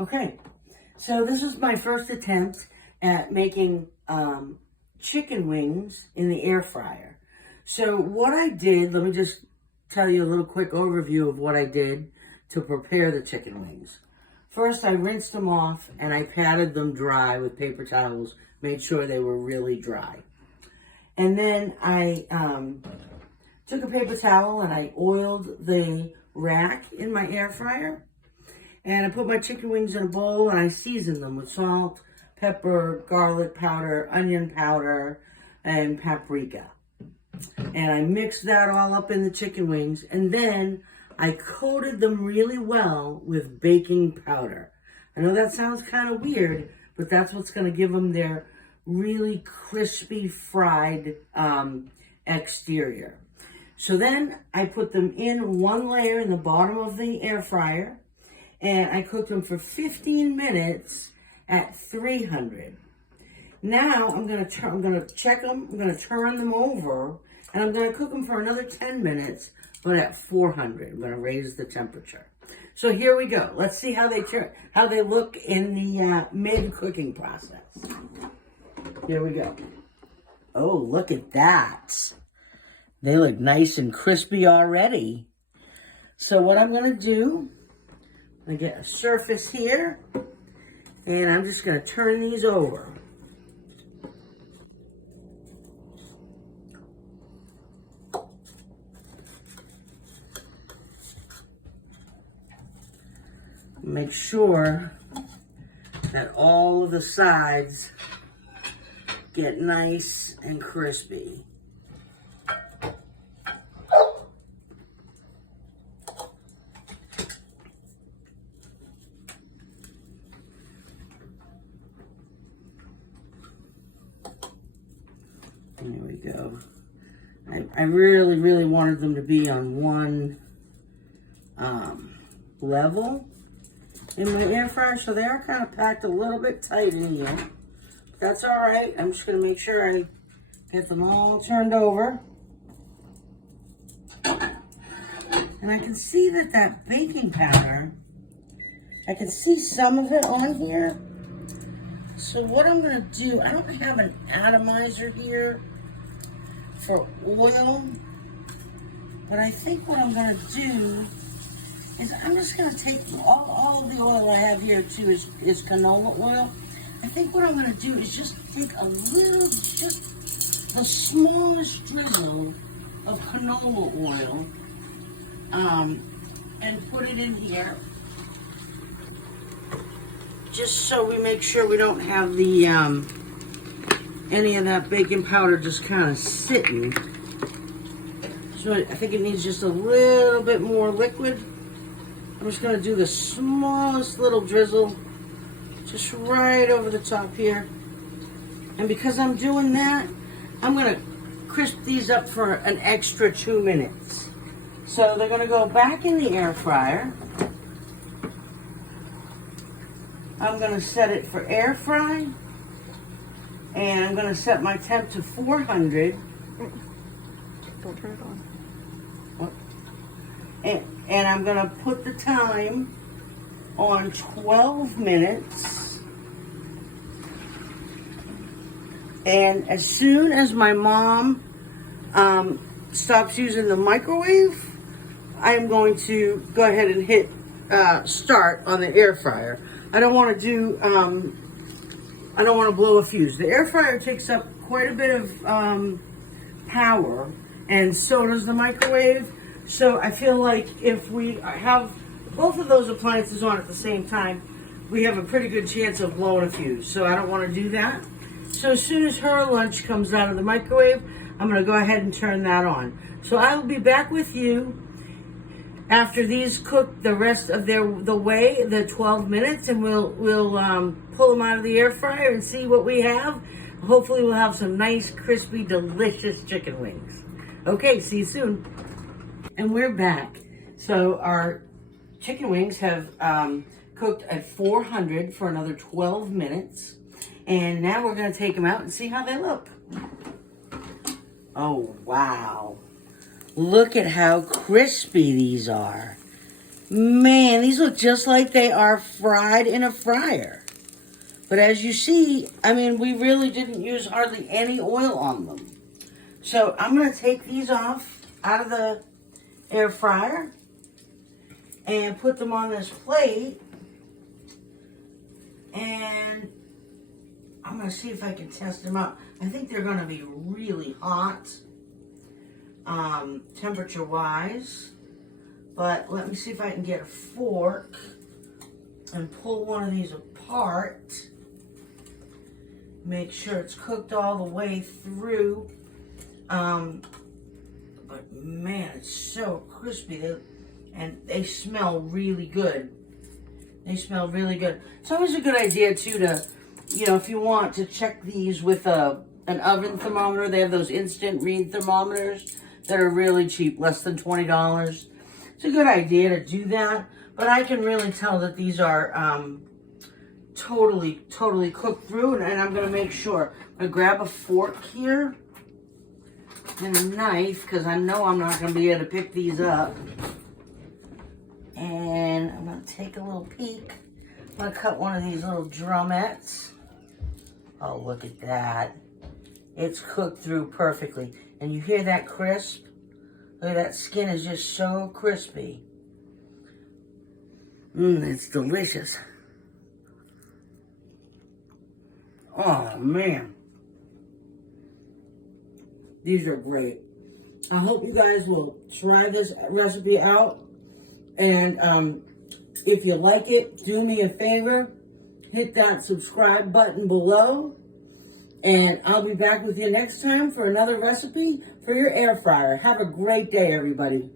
Okay, so this is my first attempt at making chicken wings in the air fryer. So what I did, let me just tell you a little quick overview of what I did to prepare the chicken wings. First, I rinsed them off and I patted them dry with paper towels, made sure they were really dry. And then I took a paper towel and I oiled the rack in my air fryer. And I put my chicken wings in a bowl and I seasoned them with salt, pepper, garlic powder, onion powder, and paprika. And I mixed that all up in the chicken wings. And then I coated them really well with baking powder. I know that sounds kind of weird, but that's what's going to give them their really crispy fried exterior. So then I put them in one layer in the bottom of the air fryer. And I cooked them for 15 minutes at 300. Now I'm gonna check them. I'm gonna turn them over, and I'm gonna cook them for another 10 minutes, but at 400. I'm gonna raise the temperature. So here we go. Let's see how they look in the mid-cooking process. Here we go. Oh, look at that! They look nice and crispy already. So what I'm gonna do, I get a surface here, and I'm just going to turn these over. Make sure that all of the sides get nice and crispy. There we go. I really wanted them to be on one level in my air fryer, so they are kind of packed a little bit tight in here. But that's all right. I'm just going to make sure I get them all turned over. And I can see that baking powder, I can see some of it on here. So what I'm going to do, I don't have an atomizer here for oil, but I think what I'm going to do is I'm just going to take all of the oil I have here too is canola oil. I think what I'm going to do is just take a little, just the smallest drizzle of canola oil and put it in here, just so we make sure we don't have the any of that baking powder just kind of sitting. So I think it needs just a little bit more liquid. I'm just going to do the smallest little drizzle just right over the top here. And because I'm doing that, I'm going to crisp these up for an extra 2 minutes. So they're going to go back in the air fryer. I'm going to set it for air fry. And I'm going to set my temp to 400. Don't turn it on. What? And I'm going to put the time on 12 minutes. And as soon as my mom stops using the microwave, I'm going to go ahead and hit start on the air fryer. I don't want to blow a fuse. The air fryer takes up quite a bit of power, and so does the microwave. So I feel like if we have both of those appliances on at the same time, we have a pretty good chance of blowing a fuse. So I don't want to do that. So as soon as her lunch comes out of the microwave, I'm going to go ahead and turn that on. So I will be back with you after these cook the rest of the way, the 12 minutes, and we'll pull them out of the air fryer and see what we have. Hopefully we'll have some nice, crispy, delicious chicken wings. Okay, see you soon. And we're back. So our chicken wings have cooked at 400 for another 12 minutes. And now we're going to take them out and see how they look. Oh, wow. Look at how crispy these are. Man, these look just like they are fried in a fryer. But as you see, I mean, we really didn't use hardly any oil on them. So I'm going to take these off out of the air fryer and put them on this plate. And I'm going to see if I can test them out. I think they're going to be really hot, temperature-wise. But let me see if I can get a fork and pull one of these apart. Make sure it's cooked all the way through. But man, it's so crispy. And they smell really good. They smell really good. It's always a good idea, too, to, you know, if you want to check these with an oven thermometer. They have those instant read thermometers that are really cheap, less than $20. It's a good idea to do that. But I can really tell that these are totally cooked through. And I'm going to make sure. I'm going to grab a fork here and a knife, because I know I'm not going to be able to pick these up. And I'm going to take a little peek. I'm going to cut one of these little drumettes. Oh, look at that. It's cooked through perfectly. And you hear that crisp? Look at that skin is just so crispy. It's delicious. Oh, man. These are great. I hope you guys will try this recipe out. And if you like it, do me a favor. Hit that subscribe button below. And I'll be back with you next time for another recipe for your air fryer. Have a great day, everybody.